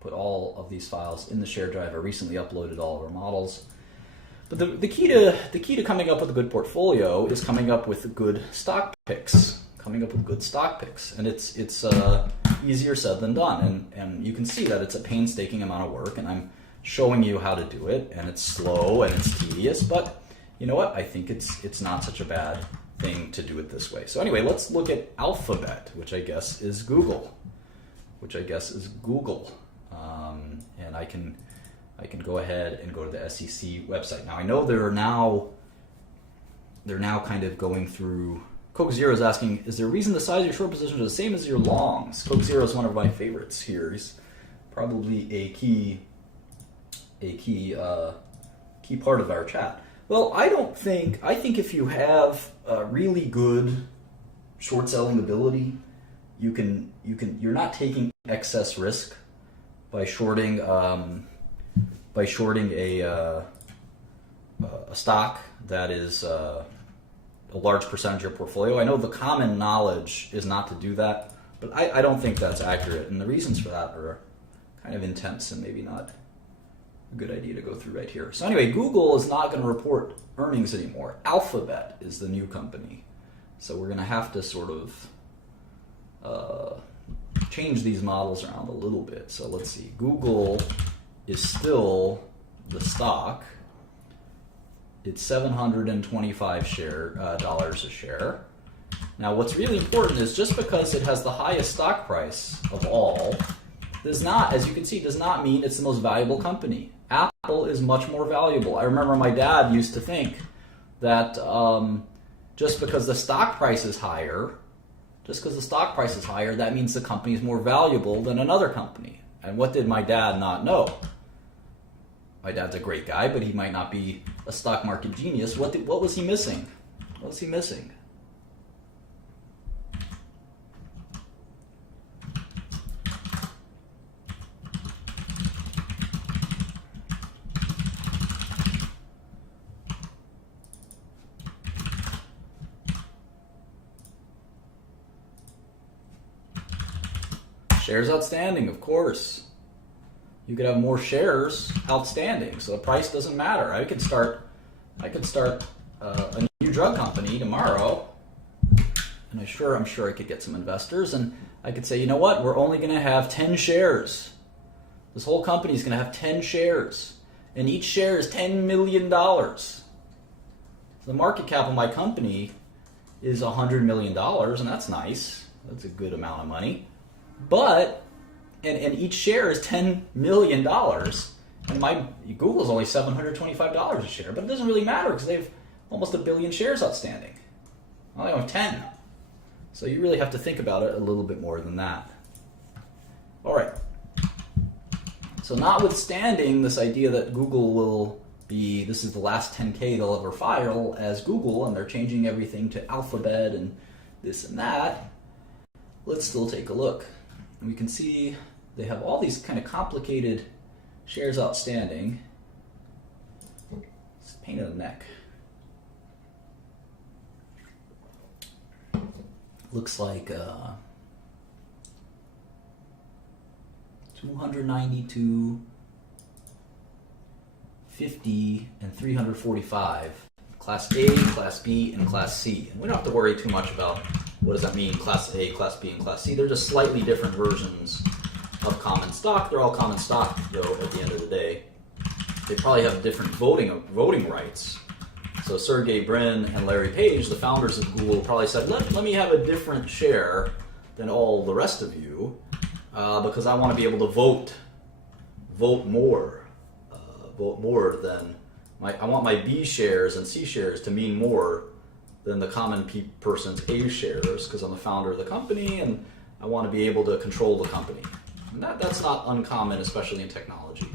put all of these files in the shared drive. I recently uploaded all of our models. But the key to coming up with a good portfolio is coming up with good stock picks. And it's easier said than done. And you can see that it's a painstaking amount of work, and I'm showing you how to do it, and it's slow and it's tedious, but you know what? I think it's not such a bad thing to do it this way. So anyway, let's look at Alphabet, which I guess is Google. And I can go ahead and go to the SEC website. Now I know they're now kind of going through. Coke Zero is asking, is there a reason the size of your short positions are the same as your longs? Coke Zero is one of my favorites here. He's probably a key part of our chat. Well, I think if you have really good short selling ability, you're not taking excess risk by shorting a stock that is a large percentage of your portfolio. I know the common knowledge is not to do that, but I don't think that's accurate, and the reasons for that are kind of intense and maybe not a good idea to go through right here. So anyway, Google is not going to report earnings anymore. Alphabet is the new company. So we're going to have to sort of change these models around a little bit. So let's see. Google is still the stock. It's $725 a share. Now what's really important is just because it has the highest stock price of all does not, as you can see, does not mean it's the most valuable company. Apple is much more valuable. I remember my dad used to think that just because the stock price is higher, that means the company is more valuable than another company. And what did my dad not know? My dad's a great guy, but he might not be a stock market genius. What was he missing? What was he missing? Shares outstanding, of course. You could have more shares outstanding, so the price doesn't matter. I could start a new drug company tomorrow, and I'm sure I could get some investors, and I could say, you know what? We're only going to have 10 shares. This whole company is going to have 10 shares, and each share is $10 million. So the market cap of my company is $100 million, and that's nice. That's a good amount of money. But, and each share is $10 million, and my Google's only $725 a share, but it doesn't really matter because they have almost 1 billion shares outstanding. Well, they only have 10. So you really have to think about it a little bit more than that. All right. So notwithstanding this idea that Google will be, this is the last 10K they'll ever file as Google, and they're changing everything to Alphabet and this and that, let's still take a look. And we can see they have all these kind of complicated shares outstanding. It's a pain in the neck. Looks like 292, 50, and 345. Class A, Class B, and Class C. And we don't have to worry too much about what does that mean, Class A, Class B, and Class C. They're just slightly different versions of common stock. They're all common stock, though, at the end of the day. They probably have different voting rights. So Sergey Brin and Larry Page, the founders of Google, probably said, let me have a different share than all the rest of you because I want to be able to vote more than I want my B shares and C shares to mean more than the common person's A shares because I'm the founder of the company and I want to be able to control the company. And that's not uncommon, especially in technology.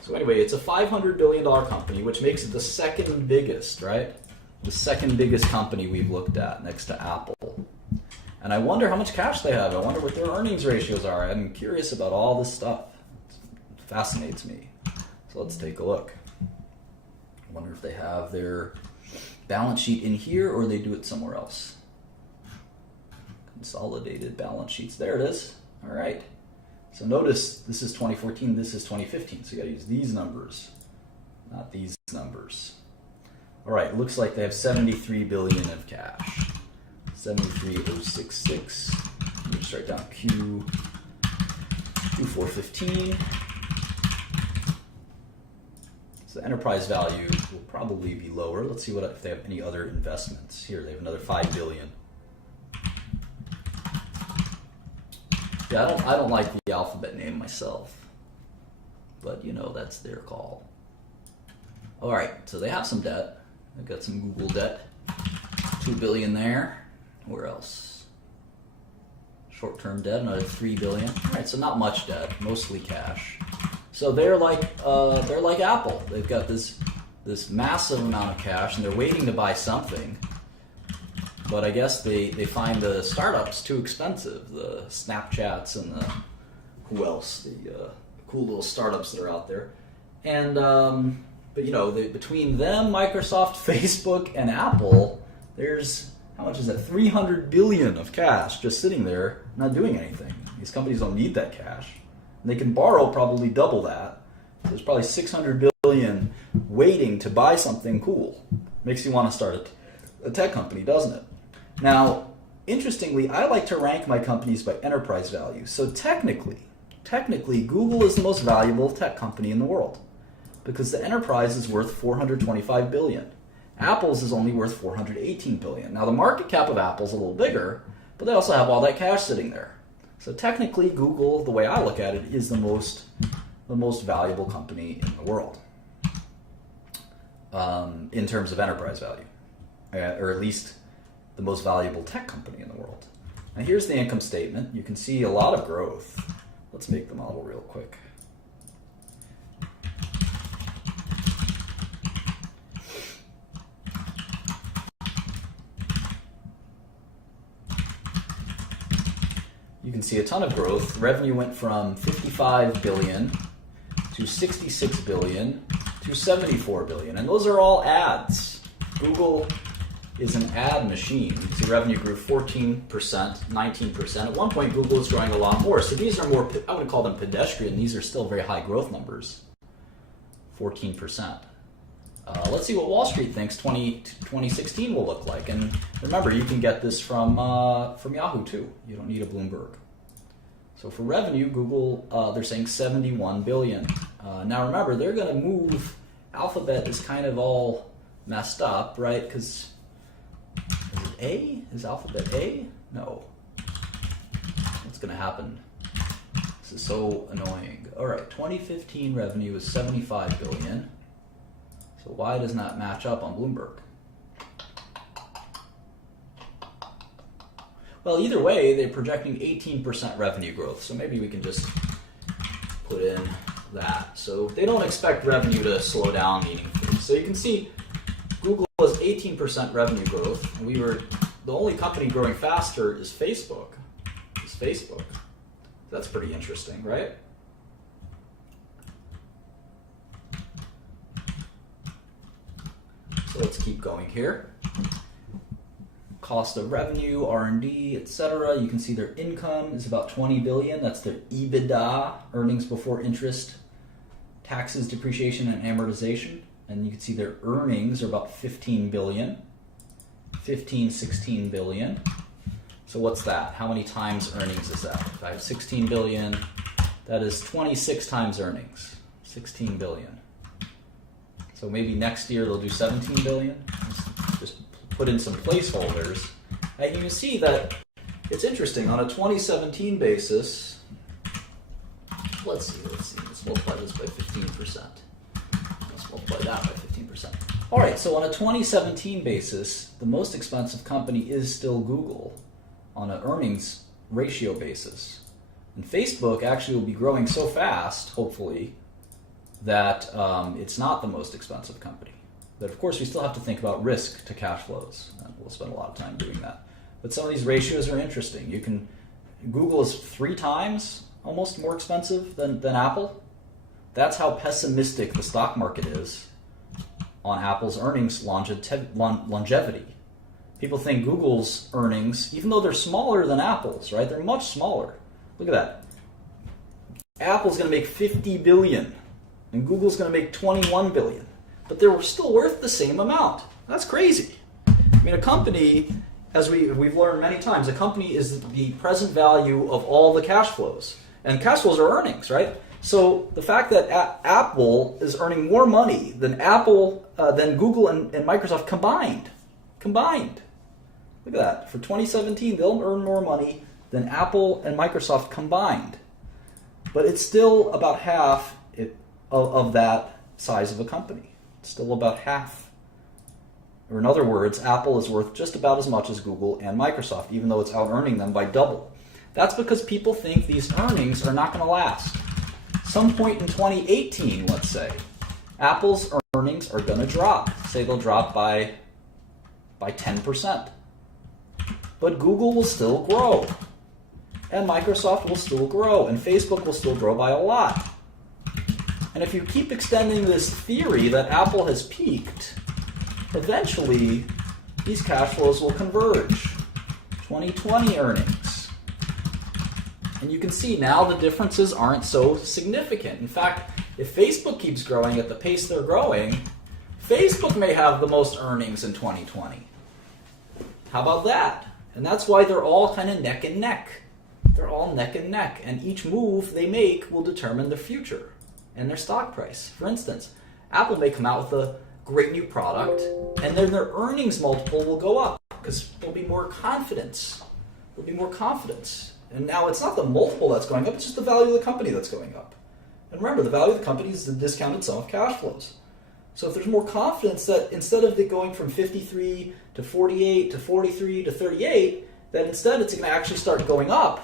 So anyway, it's a $500 billion company, which makes it the second biggest, right? The second biggest company we've looked at next to Apple. And I wonder how much cash they have. I wonder what their earnings ratios are. I'm curious about all this stuff. It fascinates me. So let's take a look. I wonder if they have their balance sheet in here or they do it somewhere else. Consolidated balance sheets. There it is. All right. So notice this is 2014, this is 2015. So you got to use these numbers, not these numbers. All right, looks like they have 73 billion of cash. 73066. Let me just write down Q415. So the enterprise value will probably be lower. Let's see what if they have any other investments. Here they have another 5 billion. Yeah, I don't like the Alphabet name myself, but you know, that's their call. All right, so they have some debt. They've got some Google debt, 2 billion there. Where else? Short-term debt, another 3 billion. All right, so not much debt, mostly cash. So they're like Apple. They've got this massive amount of cash, and they're waiting to buy something. But I guess they find the startups too expensive. The Snapchats and the who else? The cool little startups that are out there. And but you know, between them, Microsoft, Facebook, and Apple, there's how much is that? 300 billion of cash just sitting there, not doing anything. These companies don't need that cash. And they can borrow probably double that. So there's probably 600 billion waiting to buy something cool. Makes you want to start a tech company, doesn't it? Now, interestingly, I like to rank my companies by enterprise value. So technically, Google is the most valuable tech company in the world because the enterprise is worth 425 billion. Apple's is only worth 418 billion. Now, the market cap of Apple's a little bigger, but they also have all that cash sitting there. So technically, Google, the way I look at it, is the most valuable company in the world in terms of enterprise value, or at least the most valuable tech company in the world. Now here's the income statement. You can see a lot of growth. Let's make the model real quick. You can see a ton of growth. Revenue went from 55 billion to 66 billion to 74 billion. And those are all ads. Google is an ad machine. You can see revenue grew 14%, 19%. At one point, Google was growing a lot more. So these are more, I would call them pedestrian. These are still very high growth numbers. 14%. Let's see what Wall Street thinks 2016 will look like. And remember, you can get this from Yahoo too. You don't need a Bloomberg. So for revenue, Google, they're saying 71 billion. Now remember, they're going to move. Alphabet is kind of all messed up, right? Because is it A? Is Alphabet A? No. What's going to happen? This is so annoying. All right, 2015 revenue is 75 billion. So why doesn't that match up on Bloomberg? Well, either way, they're projecting 18% revenue growth. So maybe we can just put in that. So they don't expect revenue to slow down meaningfully. So you can see Google has 18% revenue growth. And the only company growing faster is Facebook. That's pretty interesting, right? So let's keep going here. Cost of revenue, R&D, etc. You can see their income is about 20 billion. That's their EBITDA, earnings before interest, taxes, depreciation, and amortization. And you can see their earnings are about 15 billion. 16 billion. So what's that? How many times earnings is that? If I have 16 billion, that is 26 times earnings. 16 billion. So maybe next year they'll do 17 billion. Just put in some placeholders. And you can see that it's interesting. On a 2017 basis, let's see. Let's multiply this by 15%. Let's multiply that by 15%. All right, so on a 2017 basis, the most expensive company is still Google on an earnings ratio basis. And Facebook actually will be growing so fast, hopefully, that it's not the most expensive company. But of course, we still have to think about risk to cash flows. And we'll spend a lot of time doing that. But some of these ratios are interesting. Google is 3 times almost more expensive than Apple. That's how pessimistic the stock market is on Apple's earnings longevity. People think Google's earnings, even though they're smaller than Apple's, right? They're much smaller. Look at that. Apple's going to make 50 billion and Google's going to make 21 billion. But they're still worth the same amount. That's crazy. I mean, a company, as we've learned many times, a company is the present value of all the cash flows. And cash flows are earnings, right? So the fact that Apple is earning more money than Google and Microsoft combined. Look at that. For 2017, they'll earn more money than Apple and Microsoft combined. But it's still about half of that size of a company. It's still about half. Or in other words, Apple is worth just about as much as Google and Microsoft, even though it's out-earning them by double. That's because people think these earnings are not going to last. Some point in 2018, let's say, Apple's earnings are going to drop. Say they'll drop by 10%. But Google will still grow. And Microsoft will still grow. And Facebook will still grow by a lot. And if you keep extending this theory that Apple has peaked, eventually these cash flows will converge. 2020 earnings. And you can see now the differences aren't so significant. In fact, if Facebook keeps growing at the pace they're growing, Facebook may have the most earnings in 2020. How about that? And that's why they're all kind of neck and neck. They're all neck and neck. And each move they make will determine their future and their stock price. For instance, Apple may come out with a great new product, and then their earnings multiple will go up because there'll be more confidence. There'll be more confidence. And now it's not the multiple that's going up, it's just the value of the company that's going up. And remember, the value of the company is the discounted sum of cash flows. So if there's more confidence that instead of it going from 53 to 48 to 43 to 38, that instead it's going to actually start going up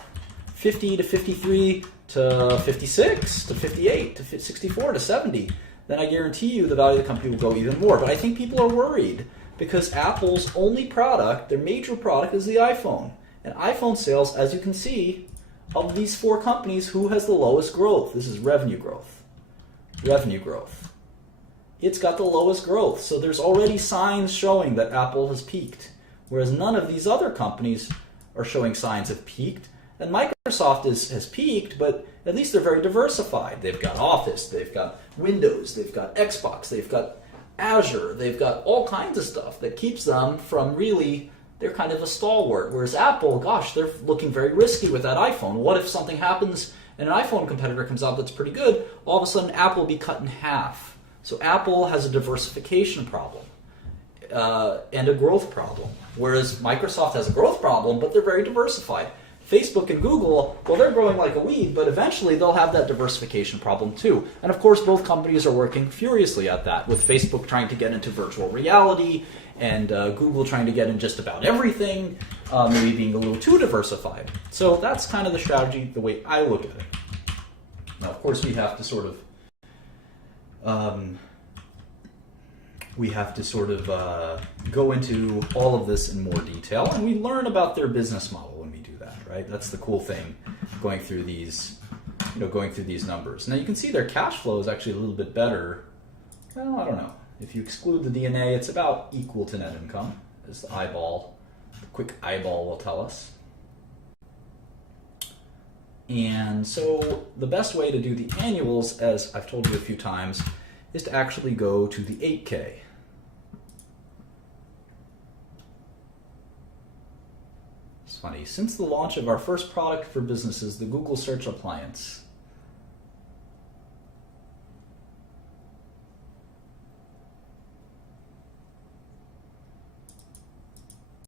50 to 53 to 56 to 58 to 64 to 70, then I guarantee you the value of the company will go even more. But I think people are worried because Apple's only product, their major product, is the iPhone. And iPhone sales, as you can see, of these four companies, who has the lowest growth? This is revenue growth. Revenue growth. It's got the lowest growth. So there's already signs showing that Apple has peaked, whereas none of these other companies are showing signs of peaked. And Microsoft has peaked, but at least they're very diversified. They've got Office, they've got Windows, they've got Xbox, they've got Azure, they've got all kinds of stuff that keeps them from really, they're kind of a stalwart. Whereas Apple, gosh, they're looking very risky with that iPhone. What if something happens and an iPhone competitor comes out that's pretty good? All of a sudden, Apple will be cut in half. So Apple has a diversification problem and a growth problem. Whereas Microsoft has a growth problem, but they're very diversified. Facebook and Google, well, they're growing like a weed, but eventually they'll have that diversification problem too. And of course, both companies are working furiously at that, with Facebook trying to get into virtual reality and Google trying to get in just about everything, maybe being a little too diversified. So that's kind of the strategy, the way I look at it. Now, of course, we have to sort of go into all of this in more detail, and we learn about their business model when we do that, right? That's the cool thing, going through these numbers. Now you can see their cash flow is actually a little bit better. Well, I don't know. If you exclude the D&A, it's about equal to net income, as the quick eyeball will tell us. And so the best way to do the annuals, as I've told you a few times, is to actually go to the 8K. It's funny, since the launch of our first product for businesses, the Google Search Appliance,